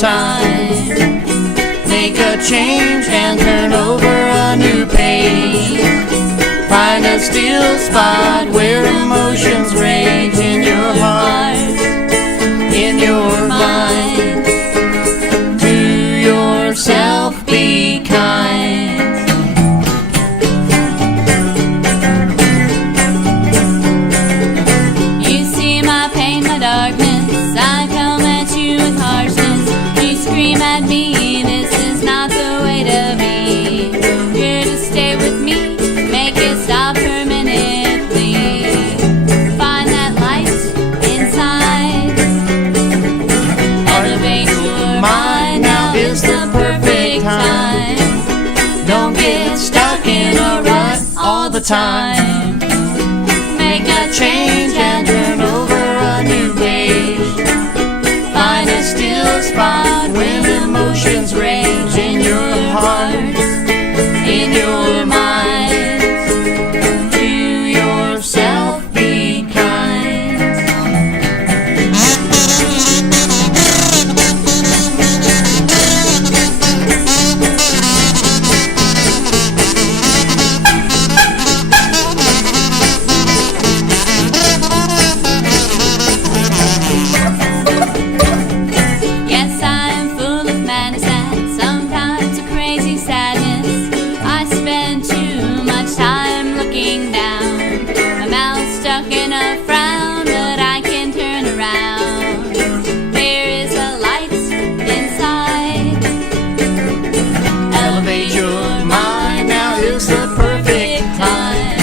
Time. Make a change and turn over a new page. Find a still spot where emotions rage in your heart, in your mind. To yourself be kind. You see my pain, my darkness, I come at you with harshness. Scream at me, this is not the way to be. Here to stay with me, make it stop permanently. Find that light inside. Elevate your mind, now is the perfect time. Don't get stuck in a rut all the time. Make a change and turn over a new page. Find a still spot when emotions rage in your heart, in your mind. To yourself be kind. Yes, I'm full of madness and sometimes a crazy sadness. I spend too much time looking down. My mouth stuck in a frown, but I can turn around. There is a light inside. Elevate your mind, now is the perfect time.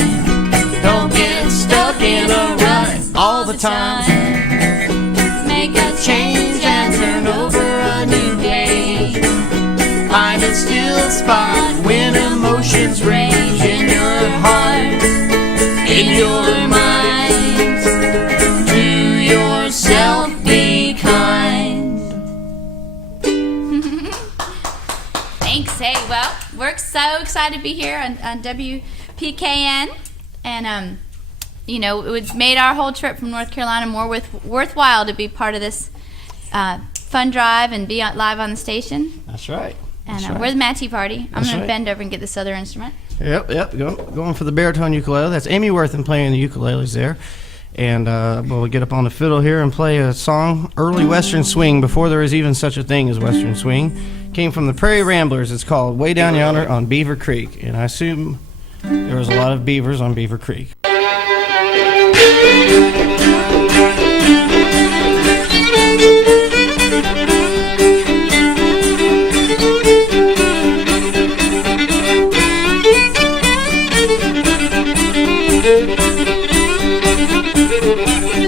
Don't get stuck in a rut all the time. Make a change and turn over a new page. Find a still spot when emotions rage in your heart, in your mind. To yourself be kind. Thanks. Hey, well, we're so excited to be here on WPKN, and you know, it made our whole trip from North Carolina more worthwhile to be part of this fun drive and be live on the station. That's right. And we're the Matty Party. I'm going right. to bend over and get this other instrument. Yep. Going for the baritone ukulele. That's Amy Wortham playing the ukuleles there. And we'll get up on the fiddle here and play a song, Early Western Swing, before there was even such a thing as Western Swing. Came from the Prairie Ramblers. It's called Way Down Yonder on Beaver Creek. And I assume there was a lot of beavers on Beaver Creek.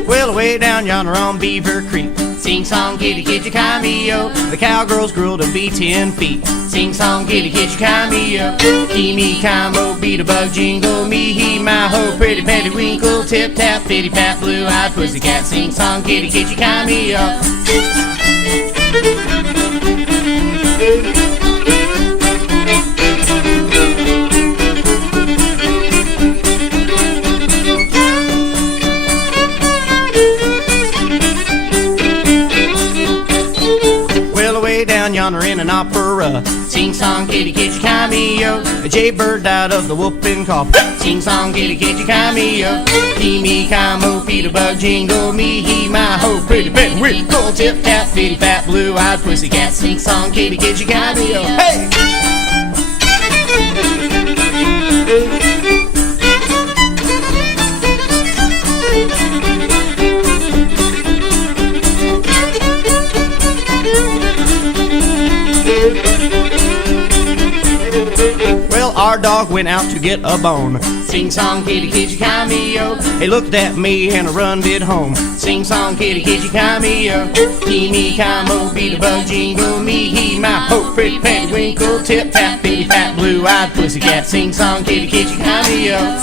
Well, away down yonder on Beaver Creek, sing song, kitty, kitty, cameo. The cowgirls grew to be 10 feet. Sing song, kitty, kitty, cameo. He, me, camo, beat a bug, jingle, me, he, my, ho, pretty, petty, winkle, tip, tap, fitty, pat, blue-eyed pussycat. Sing song, kitty, kitty, cameo. Down yonder in an opera, sing song, kitty, kitty, cameo. A jaybird died of the whooping cough. Sing song, kitty, kitty, cameo. He, me, camo, Peter, bug, jingle, me, he, my, ho, pretty, pet, winkle, tip, tap, fitty, fat, blue-eyed pussycat. Sing song, kitty, kitty, cameo. Hey! dog went out to get a bone. Sing song, kitty, kitty, cameo. He looked at me and I run it home. Sing song, kitty, kitty, cameo. He, me, camo, beat a bug, jingle, me, he, my, ho, pretty, petty, winkle, tip, tap, bitty, fat, blue-eyed pussycat. Sing song, kitty, kitty, cameo.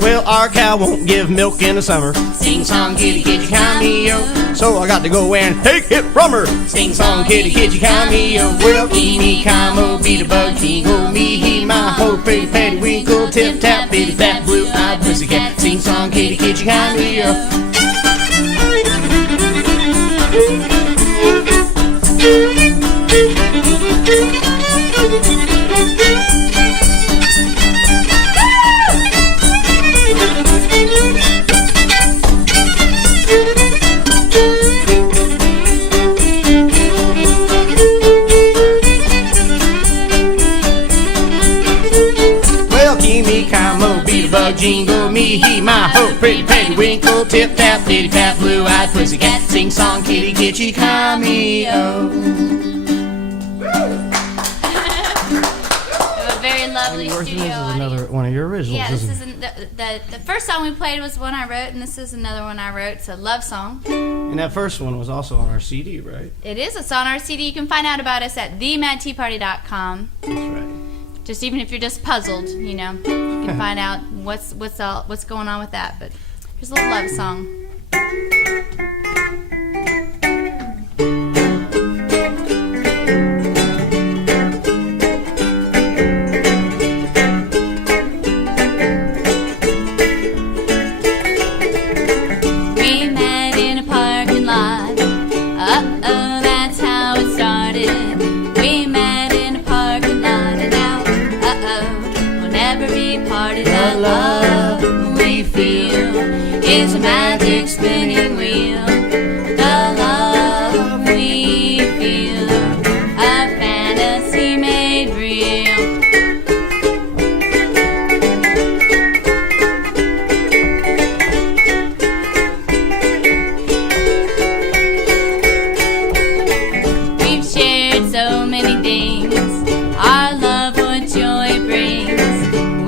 Well, our cow won't give milk in the summer. Sing song, kitty, kitty, cameo. So I got to go and take it from her. Sing song, kitty, kitty, cameo. Well, me, camo, beat a bug, jingle, me, he, my, ho, pretty, petty, winkle, tip, tap, bitty, fat, blue-eyed pussycat. Sing song, kitty, kitty, cameo. Bug, jingle, me, he, my, ho, pretty, petty, winkle, tip, tap, bitty, fat, blue-eyed pussycat. Sing song, kitty, kitty, cameo. A very lovely studio This is another one of your originals. Yeah, this is the first song we played was one I wrote, and this is another one I wrote. It's a love song. And that first one was also on our CD, right? It is. It's on our CD. You can find out about us at themadteaparty.com. That's right. Just even if you're just puzzled, you know, you can find out what's going on with that. But here's a little love song. We met in a parking lot. Uh-oh, that's how it started. We met in a parking lot, and now we'll never be parted. The love we feel is a magic spinning wheel. The love we feel, a fantasy made real. We've shared so many things. Our love, what joy brings.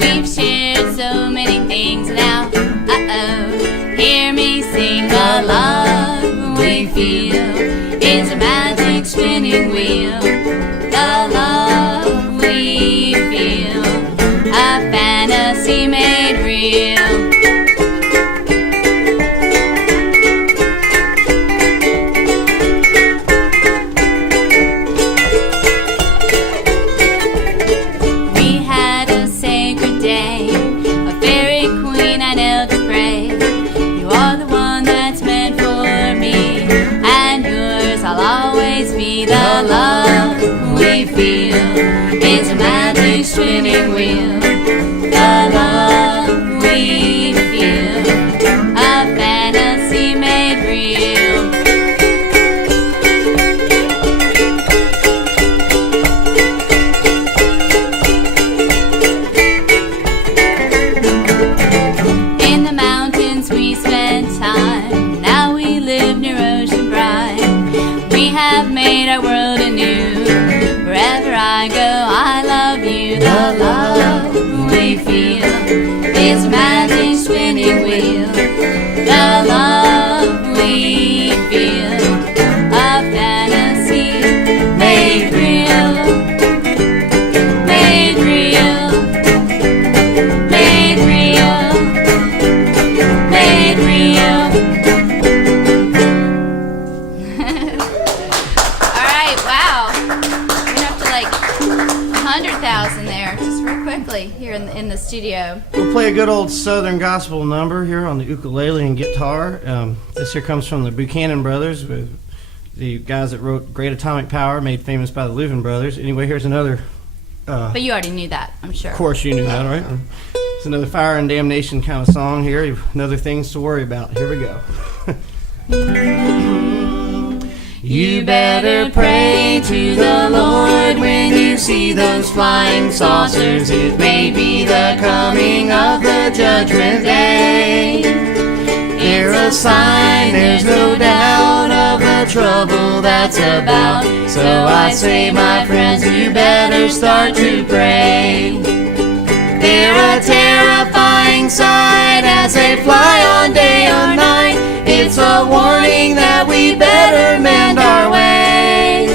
We've shared so many things now. Hear me sing. The love we feel is a magic spinning wheel. The love we feel, a fantasy made real. We had a sacred day, a fairy queen I knelt to pray. You are the one that's meant for me, and yours I'll always be. The love we feel is a magic spinning wheel. The love we feel, a fantasy made real. In the mountains we spent time. Now we live near Ocean Bride. We have made our world anew. Wherever I go, I love you. The love we feel is a magic spinning wheel. The love we feel, a fantasy made real. Made real. Made real. Made real. All right, wow. We're up to like 100,000 there, just real quickly here in the studio. We'll play a good old Southern gospel number here on the ukulele and guitar. This here comes from the Buchanan Brothers, with the guys that wrote Great Atomic Power, made famous by the Louvin Brothers. Anyway, here's another. But you already knew that, I'm sure. Of course you knew that, right? It's another Fire and Damnation kind of song here. Another things to worry about. Here we go. You better pray to the Lord when you see those flying saucers. It may be the coming of the judgment day. They're a sign, there's no doubt, of the trouble that's about. So I say, my friends, you better start to pray. They're a terrifying sight as they fly on day or night. It's a warning that we better mend our ways.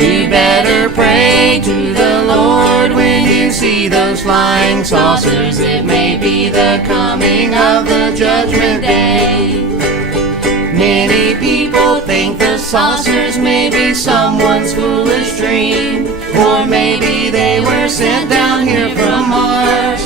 You better pray to the Lord when you see those flying saucers. It may be the coming of the judgment day. Many people think the saucers may be someone's foolish dream, or maybe they were sent down here from Mars.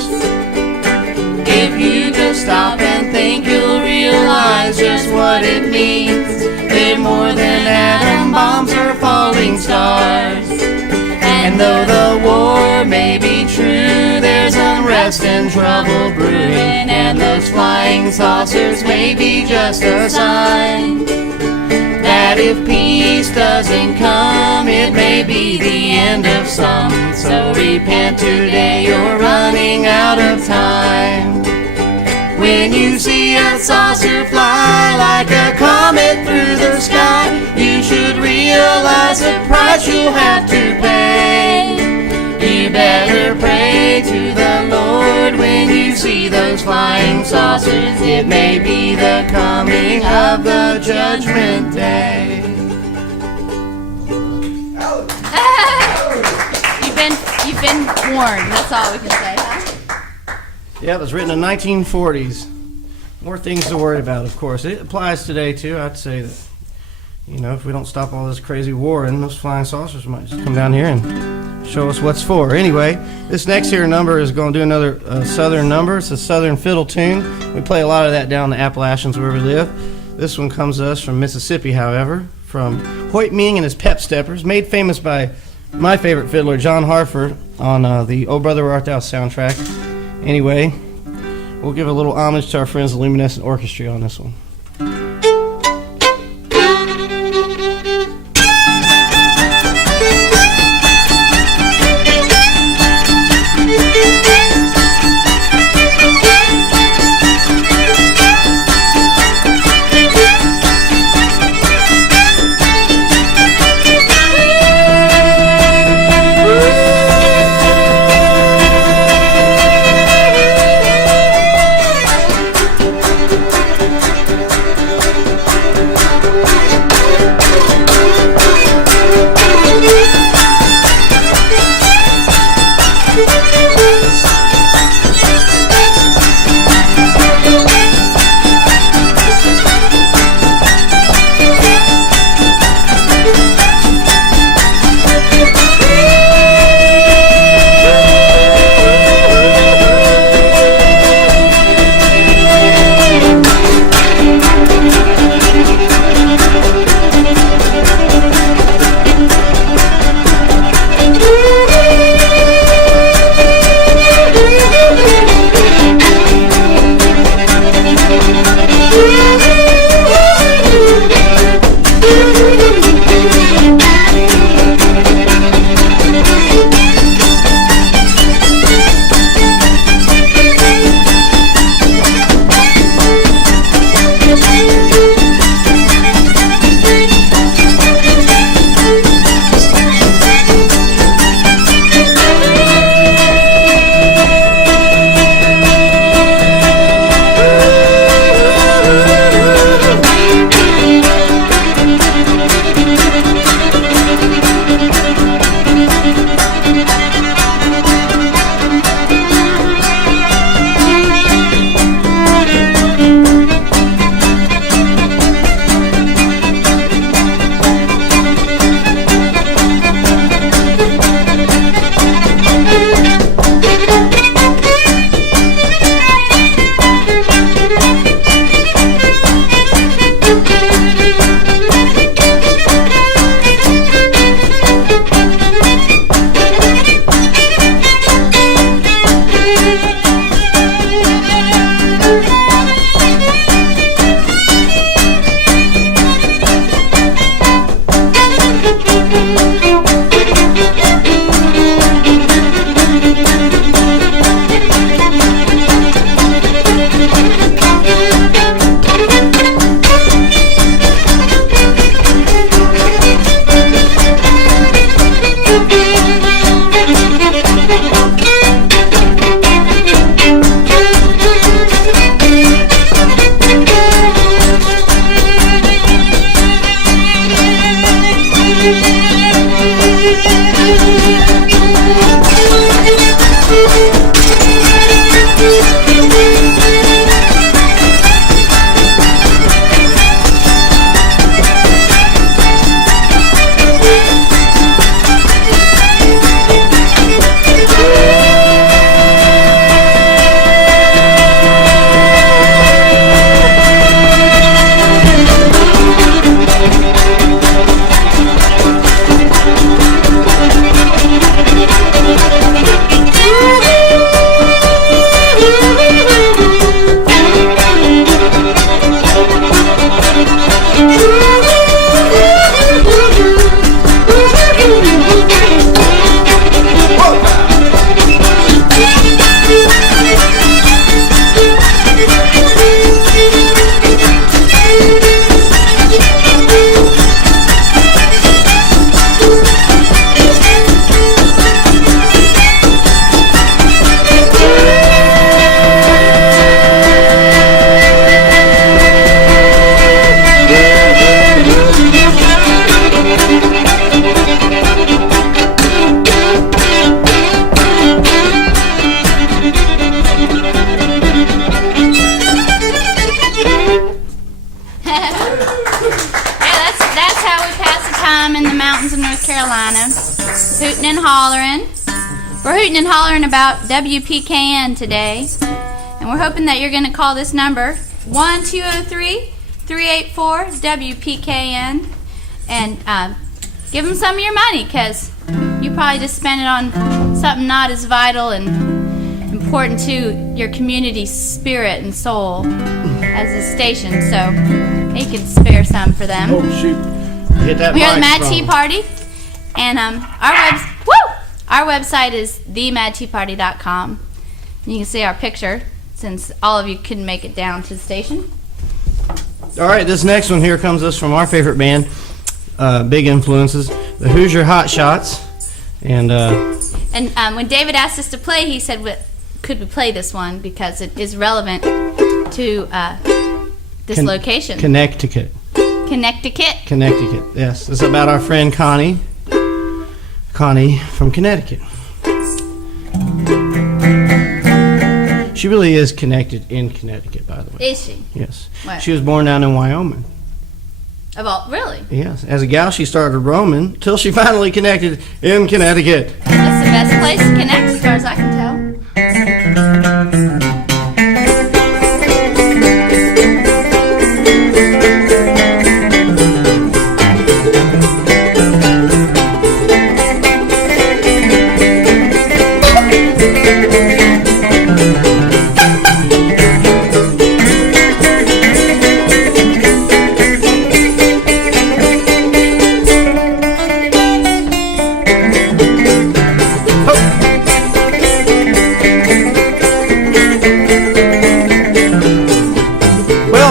If you just stop and think, you'll realize just what it means. They're more than atom bombs or falling stars. And though the war may be true, there's unrest and trouble brewing, and those flying saucers may be just a sign that if peace doesn't come, it may be the end of some. So repent today, you're running out of time. When you see a saucer fly like a comet through the sky, you should realize the price you'll have to pay. You better pray to the Lord when you see those flying saucers. It may be the coming of the judgment day. You've been warned. That's all we can say, huh? Yeah, it was written in the 1940s. More things to worry about, of course. It applies today, too. I'd say that, if we don't stop all this crazy war, and those flying saucers might just come down here and show us what's for. Anyway, this next here number is going to do another southern number. It's a southern fiddle tune. We play a lot of that down in the Appalachians where we live. This one comes to us from Mississippi, however, from Hoyt Ming and his Pep Steppers, made famous by my favorite fiddler, John Hartford, on the Oh Brother Where Art Thou soundtrack. Anyway, we'll give a little homage to our friends the Luminescent Orchestra on this one. hooting and hollering. We're hooting and hollering about WPKN today. And we're hoping that you're going to call this number, 1-203-384-WPKN, and give them some of your money, because you probably just spent it on something not as vital and important to your community's spirit and soul as a station. So you can spare some for them. Oh, shoot. Hit that We're the Mad mic Tea from- Party, and our website is themadteaparty.com. You can see our picture, since all of you couldn't make it down to the station. All right, this next one here comes us from our favorite band, big influences, the Hoosier Hot Shots. And when David asked us to play, he said, could we play this one, because it is relevant to this location. Connecticut. Connecticut. Yes, it's about our friend Connie from Connecticut. She really is connected in Connecticut, by the way. Is she? Yes. What? She was born down in Wyoming. Really? Yes. As a gal, she started roaming till she finally connected in Connecticut. That's the best place to connect, as far as I can tell.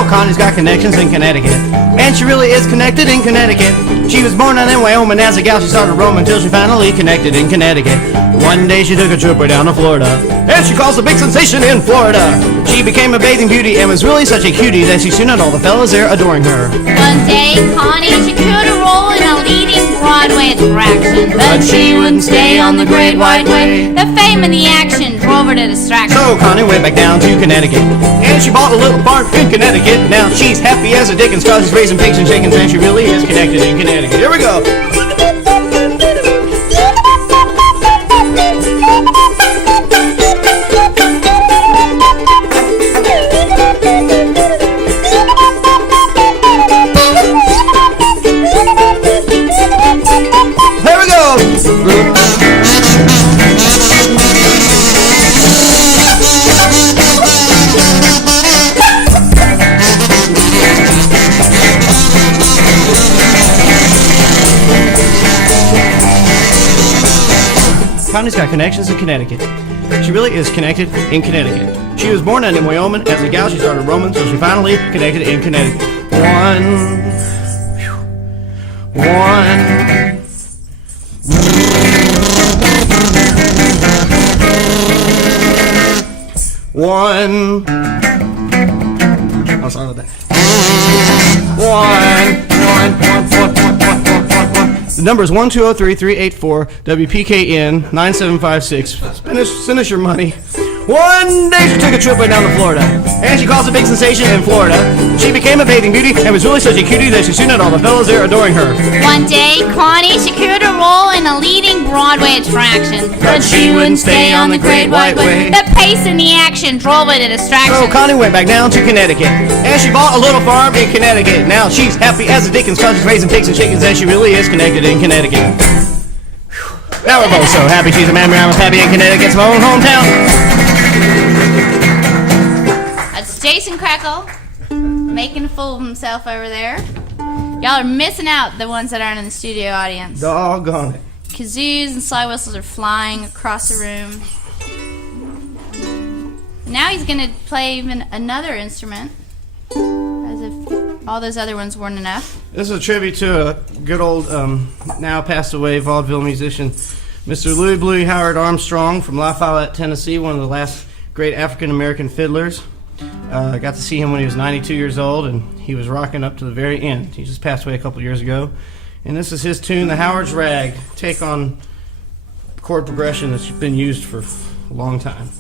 Connie's got connections in Connecticut, and she really is connected in Connecticut. She was born down in Wyoming. As a gal, she started roaming till she finally connected in Connecticut. One day she took a trip way down to Florida, and she caused a big sensation in Florida. She became a bathing beauty and was really such a cutie that she soon had all the fellas there adoring her. One day, Connie secured a role in a leading Broadway attraction, but she wouldn't stay on the Great White Way. The fame and the action drove her to distraction. So Connie went back down to Connecticut, and she bought a little farm in Connecticut. Now she's happy as a dickens, cause she's raising pigs and chickens, and she really is connected in Connecticut. Here we go. There we go. Connie's got connections in Connecticut. She really is connected in Connecticut. She was born down in Wyoming. As a gal, she started roaming, so she finally connected in Connecticut. One. Oh, sorry about that. One. The number is 1-203-384-WPKN 9756. Send us your money. One day she took a trip way down to Florida, and she caused a big sensation in Florida. She became a bathing beauty and was really such a cutie that she soon had all the fellas there adoring her. One day, Connie secured a role in a leading Broadway attraction, but she wouldn't stay on the Great White Way. The pace and the action drove her to distraction. So Connie went back down to Connecticut, and she bought a little farm in Connecticut. Now she's happy as a dickens, cause she's raising pigs and chickens, and she really is connected in Connecticut. Now we're both so happy she's a man around with happy in Connecticut. It's my own hometown. That's Jason Crackle making a fool of himself over there. Y'all are missing out, the ones that aren't in the studio audience. Doggone it. Kazoos and slide whistles are flying across the room. Now he's going to play even another instrument, as if all those other ones weren't enough. This is a tribute to a good old, now passed away vaudeville musician, Mr. Louis Bluey Howard Armstrong from Lafayette, Tennessee, one of the last great African-American fiddlers. I got to see him when he was 92 years old, and he was rocking up to the very end. He just passed away a couple years ago. And this is his tune, The Howard's Rag, take on chord progression that's been used for a long time.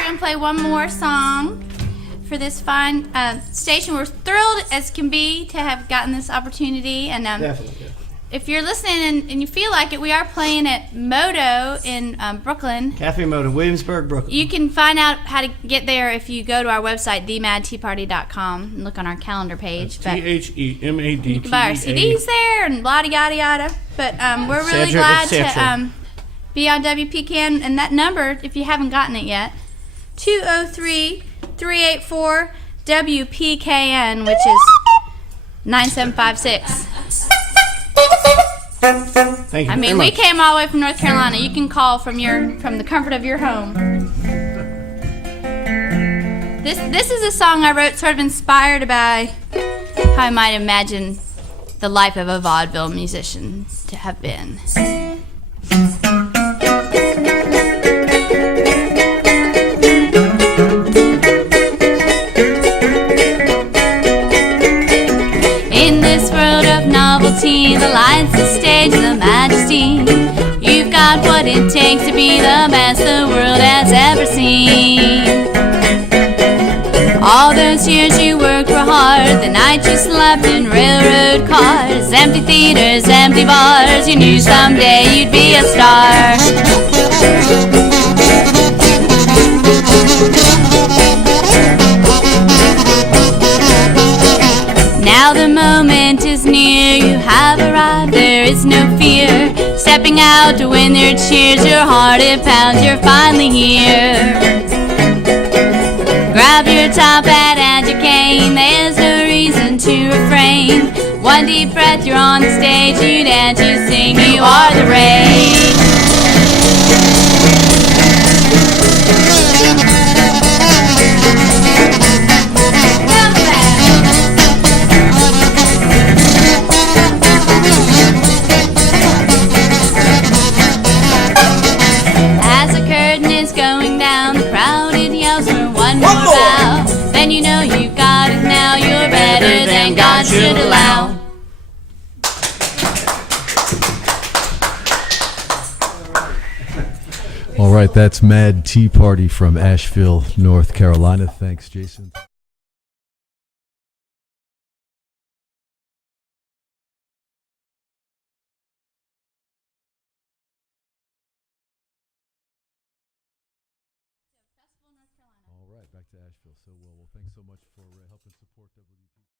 we're going to play one more song for this fine station. We're thrilled as can be to have gotten this opportunity. And Definitely. if you're listening and you feel like it, we are playing at Moto in Brooklyn. Cafe Moto, Williamsburg, Brooklyn. You can find out how to get there if you go to our website, themadteaparty.com, and look on our calendar page. THEMAD. You can buy our CDs there and blah yada yada. But we're really glad to be on WPKN. And that number, if you haven't gotten it yet, 203-384-WPKN, which is 9756. Thank you. I mean, we came all the way from North Carolina. You can call from the comfort of your home. This is a song I wrote sort of inspired by how I might imagine the life of a vaudeville musician to have been. In this world of novelty, the lights, the stage, the majesty, you've got what it takes to be the best the world has ever seen. All those years you worked were hard, the night you slept in railroad cars, empty theaters, empty bars, you knew someday you'd be a star. Now the moment is near, you have arrived, there is no fear. Stepping out to win their cheers, your heart it pounds, you're finally here. Grab your top hat and your cane, there's no reason to refrain. One deep breath, you're on the stage, you dance, you sing, you are the rage. As the curtain is going down, the crowded yells for one more bow. Then you know you've got it now, you're better than God should allow. All right, that's Mad Tea Party from Asheville, North Carolina. Thanks, Jason. All right, back to Asheville. So, well, thanks so much for helping support WPKN.